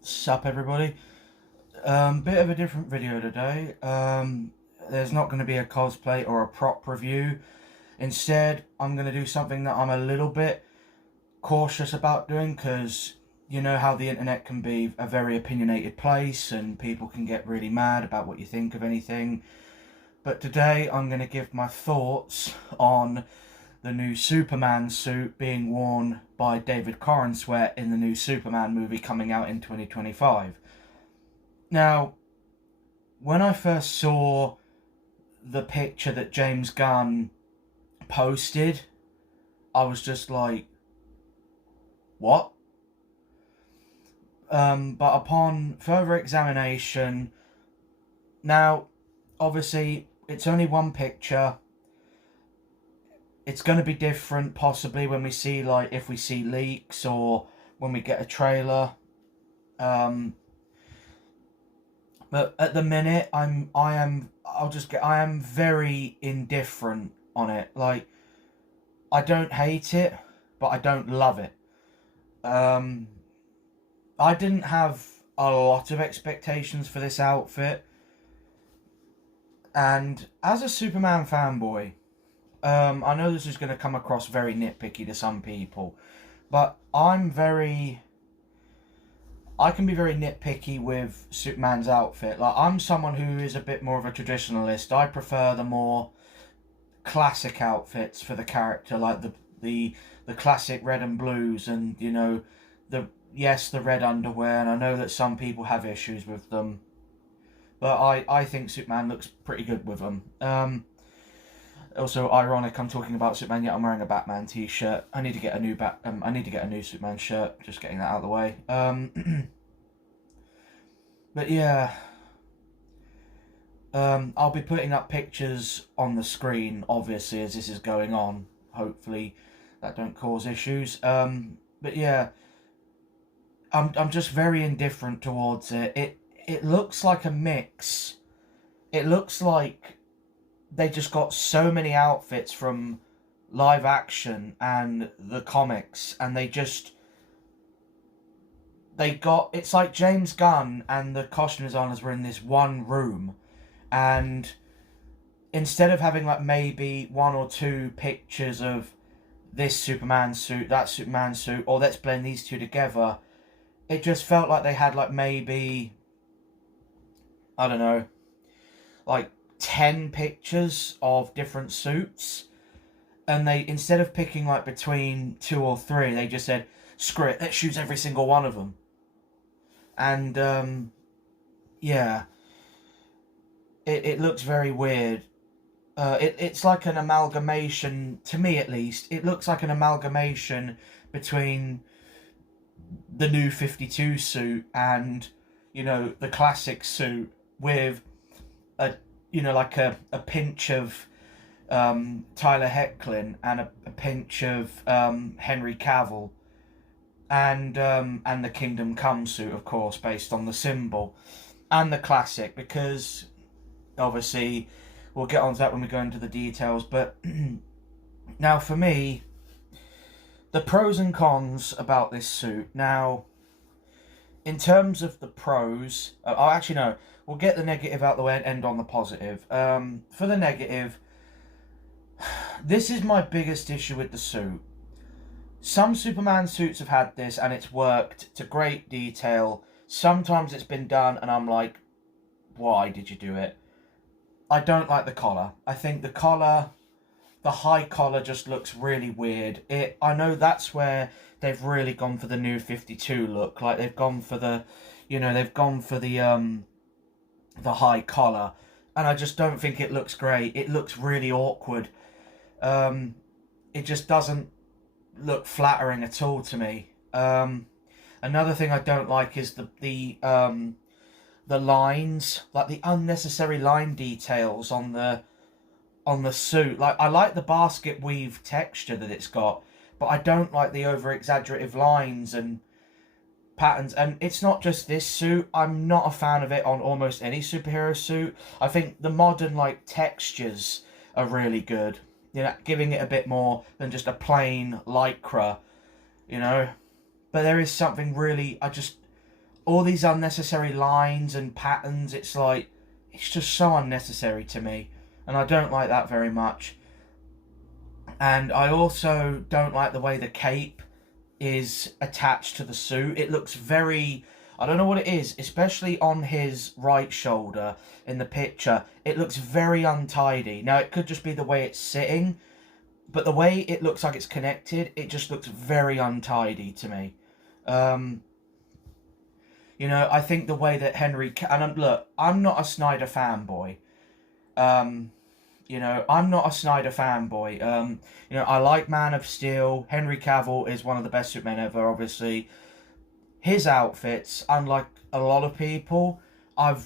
Sup everybody. Bit of a different video today. There's not going to be a cosplay or a prop review. Instead, I'm going to do something that I'm a little bit cautious about doing, because you know how the internet can be a very opinionated place and people can get really mad about what you think of anything. But today I'm going to give my thoughts on the new Superman suit being worn by David Corenswet in the new Superman movie coming out in 2025. Now, when I first saw the picture that James Gunn posted, I was just like, what? But upon further examination, now, obviously, it's only one picture. It's going to be different possibly when we see, like, if we see leaks or when we get a trailer. But at the minute, I am very indifferent on it. Like, I don't hate it, but I don't love it. I didn't have a lot of expectations for this outfit. And as a Superman fanboy, I know this is going to come across very nitpicky to some people, but I can be very nitpicky with Superman's outfit. Like, I'm someone who is a bit more of a traditionalist. I prefer the more classic outfits for the character, like the classic red and blues, and the red underwear. And I know that some people have issues with them, but I think Superman looks pretty good with them. Also ironic, I'm talking about Superman yet I'm wearing a Batman t-shirt. I need to get a new Superman shirt. Just getting that out of the way. But yeah, I'll be putting up pictures on the screen, obviously, as this is going on. Hopefully, that don't cause issues. But yeah, I'm just very indifferent towards it. It looks like a mix. It looks like they just got so many outfits from live action and the comics, and it's like James Gunn and the costume designers were in this one room, and instead of having like maybe one or two pictures of this Superman suit, that Superman suit, or let's blend these two together, it just felt like they had like maybe, I don't know, like 10 pictures of different suits, and they, instead of picking like between two or three, they just said, screw it, let's use every single one of them. And yeah, it looks very weird. It's like an amalgamation, to me at least. It looks like an amalgamation between the new 52 suit and the classic suit, with like a pinch of Tyler Hoechlin and a pinch of Henry Cavill, and the Kingdom Come suit, of course, based on the symbol, and the classic, because obviously we'll get onto that when we go into the details. But now, for me, the pros and cons about this suit. Now, in terms of the pros, actually no, we'll get the negative out the way and end on the positive. For the negative, this is my biggest issue with the suit. Some Superman suits have had this and it's worked to great detail. Sometimes it's been done and I'm like, why did you do it? I don't like the collar. I think the high collar just looks really weird. I know that's where they've really gone for the new 52 look. Like, they've gone for the high collar, and I just don't think it looks great. It looks really awkward. It just doesn't look flattering at all to me. Another thing I don't like is the lines, like the unnecessary line details on the suit. Like, I like the basket weave texture that it's got, but I don't like the over exaggerative lines and patterns. And it's not just this suit. I'm not a fan of it on almost any superhero suit. I think the modern like textures are really good, giving it a bit more than just a plain lycra, but there is something really, all these unnecessary lines and patterns. It's like, it's just so unnecessary to me, and I don't like that very much. And I also don't like the way the cape is attached to the suit. It looks very, I don't know what it is, especially on his right shoulder in the picture. It looks very untidy. Now, it could just be the way it's sitting, but the way it looks like it's connected, it just looks very untidy to me. You know, I think the way that look, I'm not a Snyder fanboy. You know, I'm not a Snyder fanboy. You know, I like Man of Steel. Henry Cavill is one of the best Supermen ever, obviously. His outfits, unlike a lot of people, I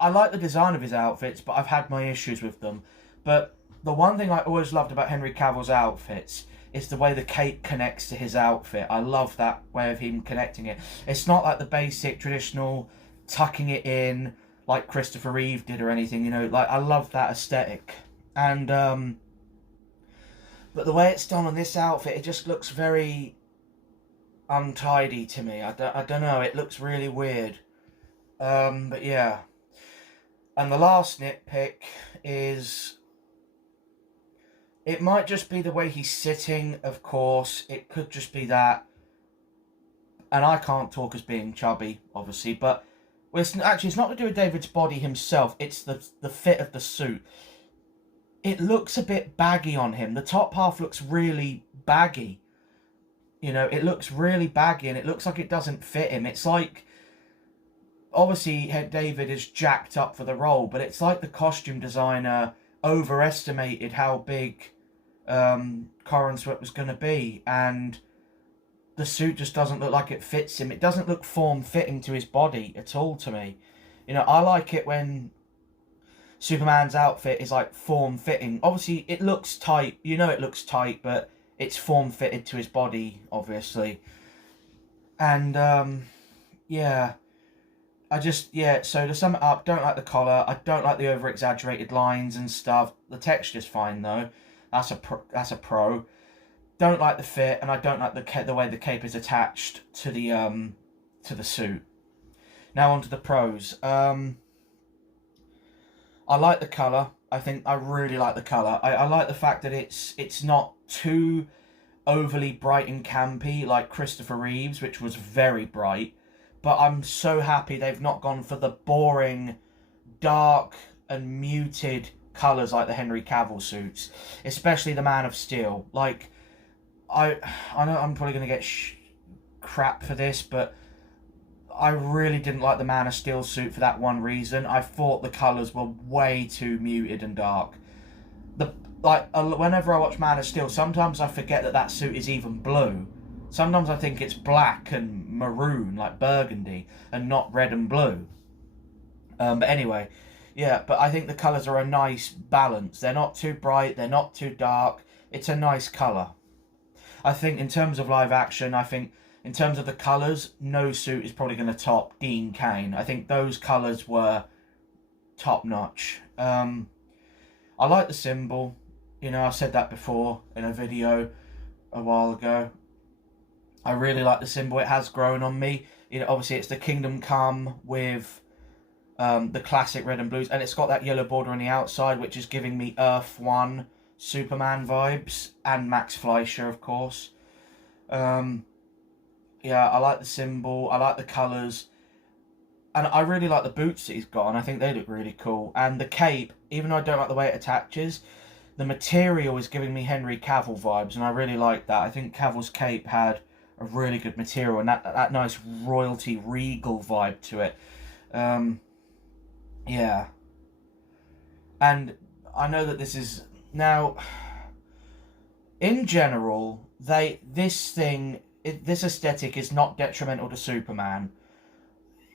like the design of his outfits, but I've had my issues with them. But the one thing I always loved about Henry Cavill's outfits is the way the cape connects to his outfit. I love that way of him connecting it. It's not like the basic, traditional tucking it in, like Christopher Reeve did or anything, you know, like I love that aesthetic. And but the way it's done on this outfit, it just looks very untidy to me. I don't know, it looks really weird. But yeah. And the last nitpick is, it might just be the way he's sitting, of course. It could just be that. And I can't talk as being chubby, obviously, but well, it's not to do with David's body himself. It's the fit of the suit. It looks a bit baggy on him. The top half looks really baggy. You know, it looks really baggy, and it looks like it doesn't fit him. It's like, obviously, David is jacked up for the role, but it's like the costume designer overestimated how big Corin Sweat was going to be, and the suit just doesn't look like it fits him. It doesn't look form-fitting to his body at all to me. You know, I like it when Superman's outfit is like form-fitting. Obviously, it looks tight. You know it looks tight, but it's form-fitted to his body, obviously. And, yeah. So to sum it up, don't like the collar. I don't like the over-exaggerated lines and stuff. The texture's fine, though. That's a pro. Don't like the fit, and I don't like the way the cape is attached to the suit. Now on to the pros. I like the colour. I really like the colour. I like the fact that it's not too overly bright and campy like Christopher Reeve's, which was very bright. But I'm so happy they've not gone for the boring, dark and muted colours like the Henry Cavill suits, especially the Man of Steel. Like, I know I'm probably going to get crap for this, but I really didn't like the Man of Steel suit for that one reason. I thought the colours were way too muted and dark. Whenever I watch Man of Steel, sometimes I forget that suit is even blue. Sometimes I think it's black and maroon, like burgundy, and not red and blue. But anyway, yeah, but I think the colours are a nice balance. They're not too bright, they're not too dark. It's a nice colour. I think in terms of live action, in terms of the colours, no suit is probably going to top Dean Cain. I think those colours were top notch. I like the symbol. You know, I said that before in a video a while ago. I really like the symbol. It has grown on me. You know, obviously it's the Kingdom Come with the classic red and blues, and it's got that yellow border on the outside, which is giving me Earth 1 Superman vibes, and Max Fleischer, of course. Yeah, I like the symbol. I like the colours. And I really like the boots that he's got, and I think they look really cool. And the cape, even though I don't like the way it attaches, the material is giving me Henry Cavill vibes, and I really like that. I think Cavill's cape had a really good material, and that nice royalty, regal vibe to it. Yeah. And I know that this is... Now, in general, this aesthetic is not detrimental to Superman.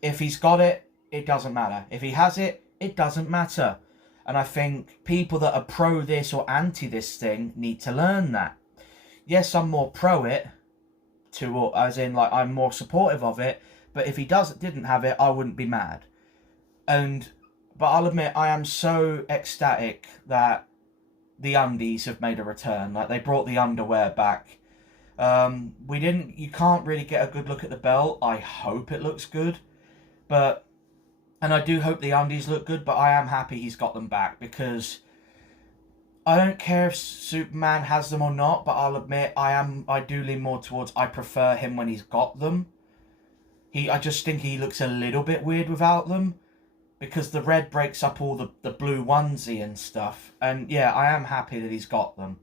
If he's got it, it doesn't matter. If he has it, it doesn't matter. And I think people that are pro this or anti this thing need to learn that. Yes, I'm more pro it, as in, like, I'm more supportive of it, but if he didn't have it, I wouldn't be mad. But I'll admit, I am so ecstatic that the undies have made a return. Like, they brought the underwear back. You can't really get a good look at the belt. I hope it looks good, and I do hope the undies look good, but I am happy he's got them back, because I don't care if Superman has them or not, but I'll admit I do lean more towards I prefer him when he's got them. I just think he looks a little bit weird without them, because the red breaks up all the blue onesie and stuff. And yeah, I am happy that he's got them.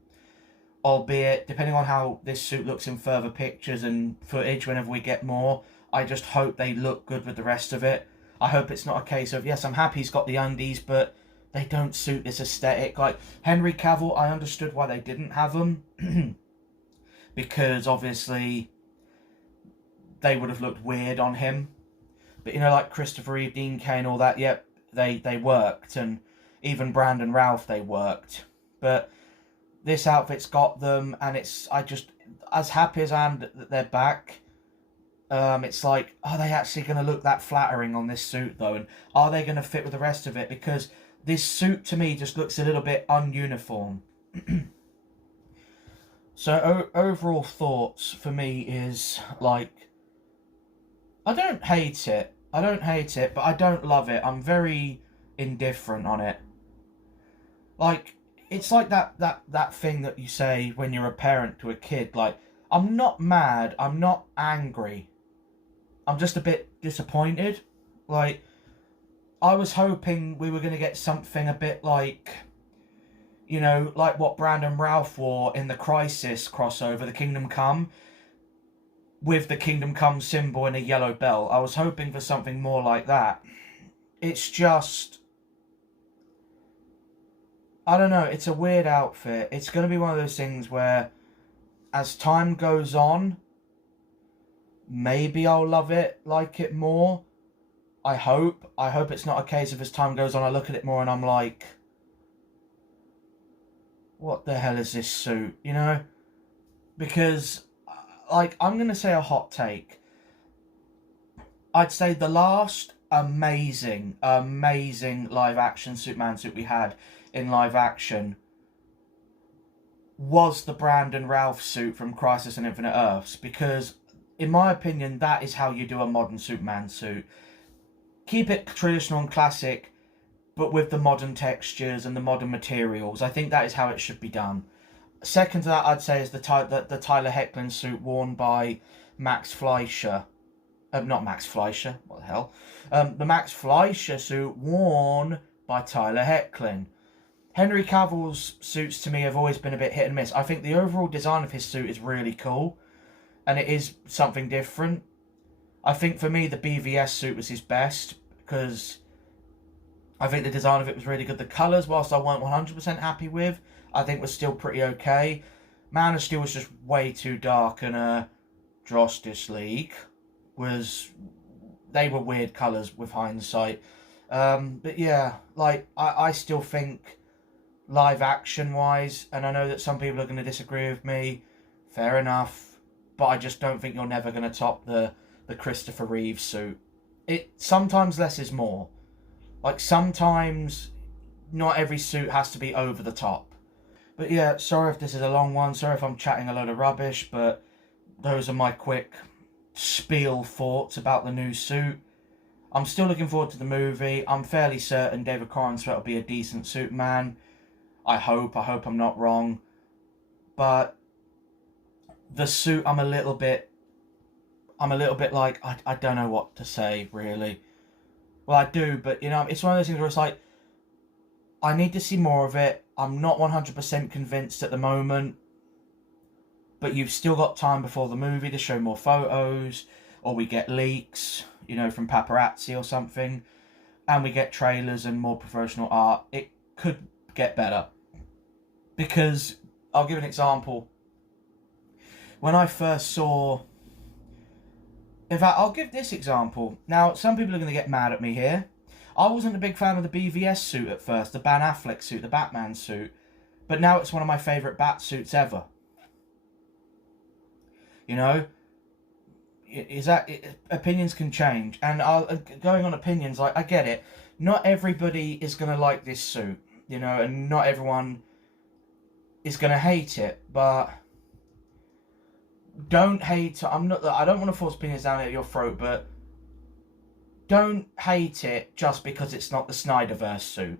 Albeit, depending on how this suit looks in further pictures and footage, whenever we get more, I just hope they look good with the rest of it. I hope it's not a case of, yes, I'm happy he's got the undies, but they don't suit this aesthetic. Like, Henry Cavill, I understood why they didn't have them. Because, obviously, they would have looked weird on him. But, you know, like Christopher Reeve, Dean Cain, all that, yep, they worked. And even Brandon Routh, they worked. But this outfit's got them, and as happy as I am that they're back, it's like, are they actually going to look that flattering on this suit, though? And are they going to fit with the rest of it? Because this suit, to me, just looks a little bit ununiform. So, overall thoughts for me is, like, I don't hate it, but I don't love it. I'm very indifferent on it. Like, it's like that thing that you say when you're a parent to a kid. Like, I'm not mad, I'm not angry. I'm just a bit disappointed. Like, I was hoping we were going to get something a bit like, you know, like what Brandon Routh wore in the Crisis crossover, the Kingdom Come, with the Kingdom Come symbol in a yellow belt. I was hoping for something more like that. It's just, I don't know, it's a weird outfit. It's going to be one of those things where, as time goes on, maybe I'll love it, like it more. I hope it's not a case of as time goes on, I look at it more and I'm like, what the hell is this suit, you know? Because, like, I'm going to say a hot take. I'd say the last amazing live action Superman suit we had in live action was the Brandon Routh suit from Crisis on Infinite Earths, because in my opinion that is how you do a modern Superman suit. Keep it traditional and classic, but with the modern textures and the modern materials. I think that is how it should be done. Second to that, I'd say, is the Tyler Hoechlin suit worn by Max Fleischer. Not Max Fleischer, what the hell? The Max Fleischer suit worn by Tyler Hoechlin. Henry Cavill's suits, to me, have always been a bit hit and miss. I think the overall design of his suit is really cool, and it is something different. I think, for me, the BVS suit was his best, because I think the design of it was really good. The colours, whilst I weren't 100% happy with, I think was still pretty okay. Man of Steel was just way too dark, and Justice League they were weird colours with hindsight. But yeah, like, I still think live action wise, and I know that some people are going to disagree with me, fair enough, but I just don't think you're never going to top the Christopher Reeve suit. Sometimes less is more. Like, sometimes not every suit has to be over the top. But yeah, sorry if this is a long one, sorry if I'm chatting a load of rubbish, but those are my quick spiel thoughts about the new suit. I'm still looking forward to the movie. I'm fairly certain David Corenswet will be a decent Superman. I hope I'm not wrong. But the suit, I'm a little bit like, I don't know what to say, really. Well, I do, but, you know, it's one of those things where it's like, I need to see more of it. I'm not 100% convinced at the moment. But you've still got time before the movie to show more photos, or we get leaks, you know, from paparazzi or something, and we get trailers and more professional art. It could get better. Because, I'll give an example. When I first saw... In fact, I'll give this example. Now, some people are going to get mad at me here. I wasn't a big fan of the BVS suit at first, the Ben Affleck suit, the Batman suit. But now it's one of my favourite Bat suits ever. You know? Opinions can change. And going on opinions, like, I get it. Not everybody is going to like this suit. You know, and not everyone is going to hate it. But don't hate. I don't want to force opinions down at your throat, but don't hate it just because it's not the Snyderverse suit.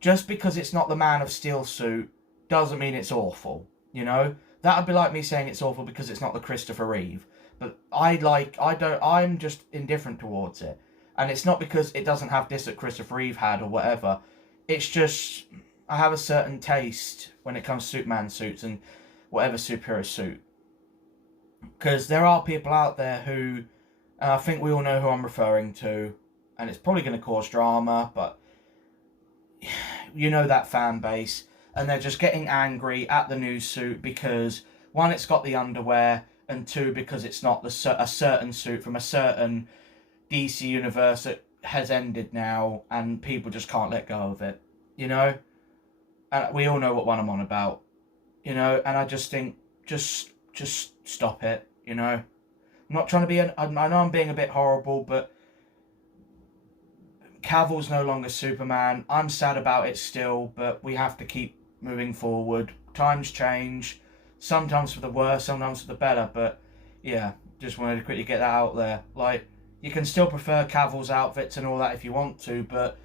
Just because it's not the Man of Steel suit doesn't mean it's awful. You know, that would be like me saying it's awful because it's not the Christopher Reeve. But I'm just indifferent towards it, and it's not because it doesn't have this that Christopher Reeve had or whatever. It's just I have a certain taste when it comes to Superman suits and whatever superhero suit. Because there are people out there who, and I think we all know who I'm referring to, and it's probably going to cause drama, but you know that fan base, and they're just getting angry at the new suit because one, it's got the underwear, and two, because it's not a certain suit from a certain DC universe that has ended now, and people just can't let go of it, you know. And we all know what one I'm on about, you know. And I just think, just stop it, you know. I'm not trying to be. I know I'm being a bit horrible, but Cavill's no longer Superman. I'm sad about it still, but we have to keep moving forward. Times change, sometimes for the worse, sometimes for the better. But yeah, just wanted to quickly get that out there. Like, you can still prefer Cavill's outfits and all that if you want to, but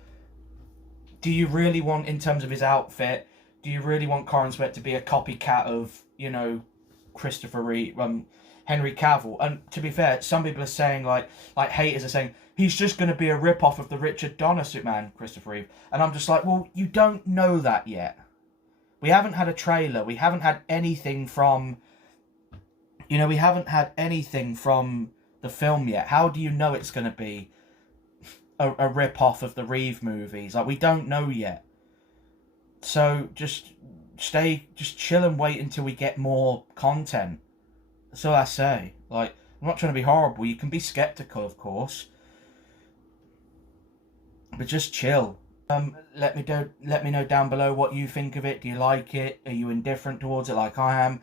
do you really want, in terms of his outfit, do you really want Corin Sweat to be a copycat of, you know, Christopher Reeve, Henry Cavill? And to be fair, some people are saying, like haters are saying, he's just going to be a rip-off of the Richard Donner Superman, Christopher Reeve. And I'm just like, well, you don't know that yet. We haven't had a trailer. We haven't had anything from, you know, we haven't had anything from the film yet. How do you know it's going to be a rip-off of the Reeve movies? Like, we don't know yet. So just chill and wait until we get more content. That's all I say. Like, I'm not trying to be horrible. You can be skeptical, of course, but just chill. Let me know down below what you think of it. Do you like it? Are you indifferent towards it like I am?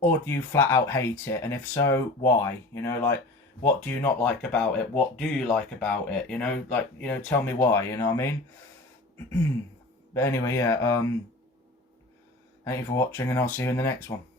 Or do you flat out hate it? And if so, why? You know, like, what do you not like about it? What do you like about it? You know, like, you know, tell me why, you know what I mean? But anyway, yeah, thank you for watching, and I'll see you in the next one.